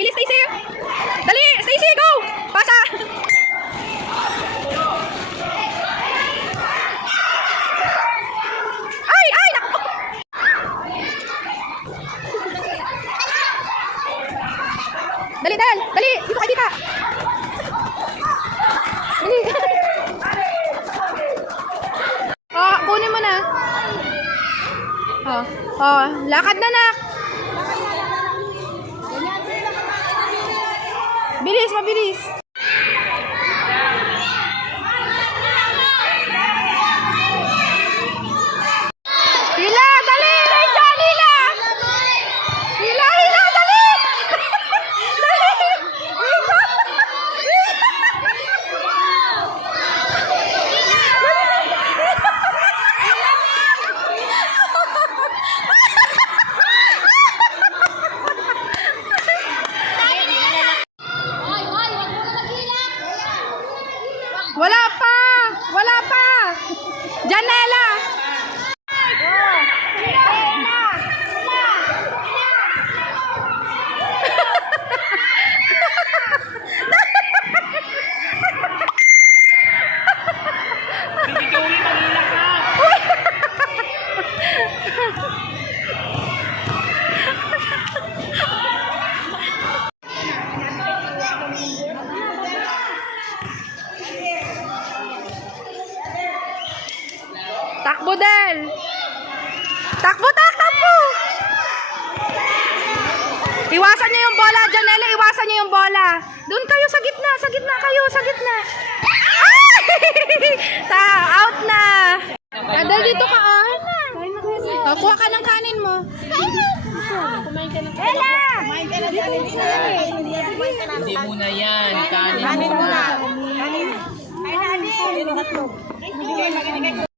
Bilis, Stacy. Dali, Stacy, go. Pasa. Ay, ay, naku. Dali, dali, dali. Dito ka, dito. Dali. Oh, kunin mo na. Oh, oh, lakad na, nak. Bilis, mabilis. Hila, dali, Rachel, hila. Hila, hila, dali. Dali. Wala pa. Wala pa. Janela. Takbo, Del. Takbo, takbo. Iwasan niyo yung bola, Janela. Iwasan niyo yung bola. Doon kayo sa gitna. Sa gitna kayo. Sa gitna. Out na. Del, dito ka, ah. Kuha ka ng kanin mo. Kumain ka ng kanin. Kumain ka ng kanin. Hindi muna yan. Kanin muna. Kanin. Kanin.